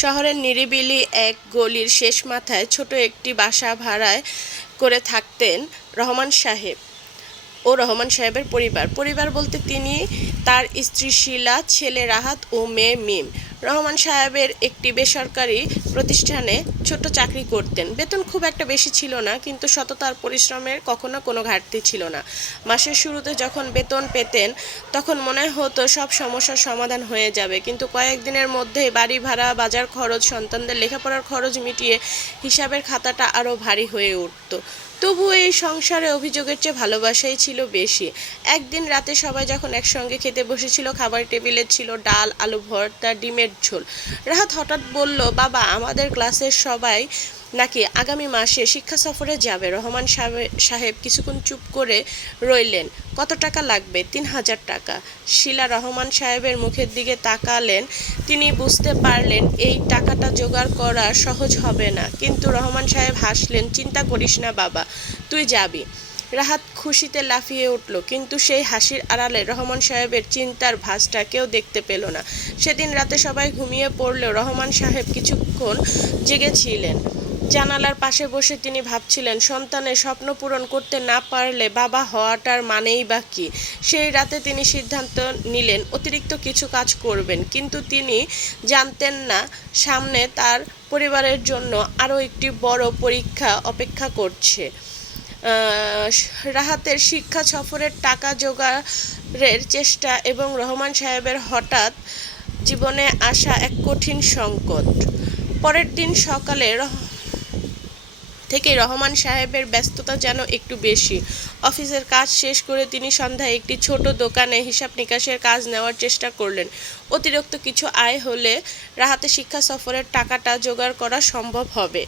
শহরের নিরিবিলি এক গলির শেষ মাথায় ছোট একটি বাসা ভাড়ায় করে থাকতেন রহমান সাহেব ও রহমান সাহেবের পরিবার বলতে তিনি, তার স্ত্রী শীলা, ছেলে রাহাত ও মেয়ে মিম। রহমান সাহেবের একটি বেসরকারি প্রতিষ্ঠানে ছোট চাকরি করতেন। বেতন খুব একটা বেশি ছিল না, কিন্তু সততার পরিশ্রমের কখনো কোনো ঘাটতি ছিল না। মাসের শুরুতে যখন বেতন পেতেন তখন মনে হতো সব সমস্যার সমাধান হয়ে যাবে, কিন্তু কয়েকদিনের মধ্যেই বাড়ি ভাড়া, বাজার খরচ, সন্তানদের লেখাপড়ার খরচ মিটিয়ে হিসাবের খাতাটা আরও ভারী হয়ে উঠত। তবু এই সংসারে অভিযোগের চেয়ে ভালোবাসাই ছিল বেশি। একদিন রাতে সবাই যখন একসঙ্গে খেতে বসেছিল, খাবার টেবিলে ছিল ডাল, আলু ভর্তা, ডিমের ঝোল। রাহাত হঠাৎ বলল, বাবা, আমাদের ক্লাসের সবাই নাকি আগামী মাসে শিক্ষা সফরে যাবে। রহমান সাহেব কিছুক্ষণ চুপ করে রইলেন। কত টাকা লাগবে? ৩,০০০ টাকা। শিলা রহমান সাহেবের মুখের দিকে তাকালেন। তিনি বুঝতে পারলেন এই টাকাটা জোগাড় করা সহজ হবে না, কিন্তু রহমান সাহেব হাসলেন। চিন্তা করিস না বাবা, তুই যাবি। রাহাত খুশিতে লাফিয়ে উঠল, কিন্তু সেই হাসির আড়ালে রহমান সাহেবের চিন্তার ভাঁজটা কেউ দেখতে পেল না। সেদিন রাতে সবাই ঘুমিয়ে পড়লেও রহমান সাহেব কিছুক্ষণ জেগেছিলেন। জানালার পাশে বসে তিনি ভাবছিলেন, সন্তানের স্বপ্ন পূরণ করতে না পারলে বাবা হওয়াটার মানেই বা কী। সেই রাতে তিনি সিদ্ধান্ত নিলেন অতিরিক্ত কিছু কাজ করবেন, কিন্তু তিনি জানতেন না সামনে তার পরিবারের জন্য আরও একটি বড় পরীক্ষা অপেক্ষা করছে। রাহাতের শিক্ষা সফরের টাকা জোগাড়ের চেষ্টা এবং রহমান সাহেবের হঠাৎ জীবনে আসা এক কঠিন সংকট। পরের দিন সকালে থেকে রহমান সাহেবের ব্যস্ততা যেন একটু বেশি। অফিসের কাজ শেষ করে তিনি সন্ধ্যায় একটি ছোট দোকানে হিসাব নিকাশের কাজ নেওয়ার চেষ্টা করলেন। অতিরিক্ত কিছু আয় হলে রাহাতের শিক্ষা সফরের টাকাটা জোগাড় করা সম্ভব হবে।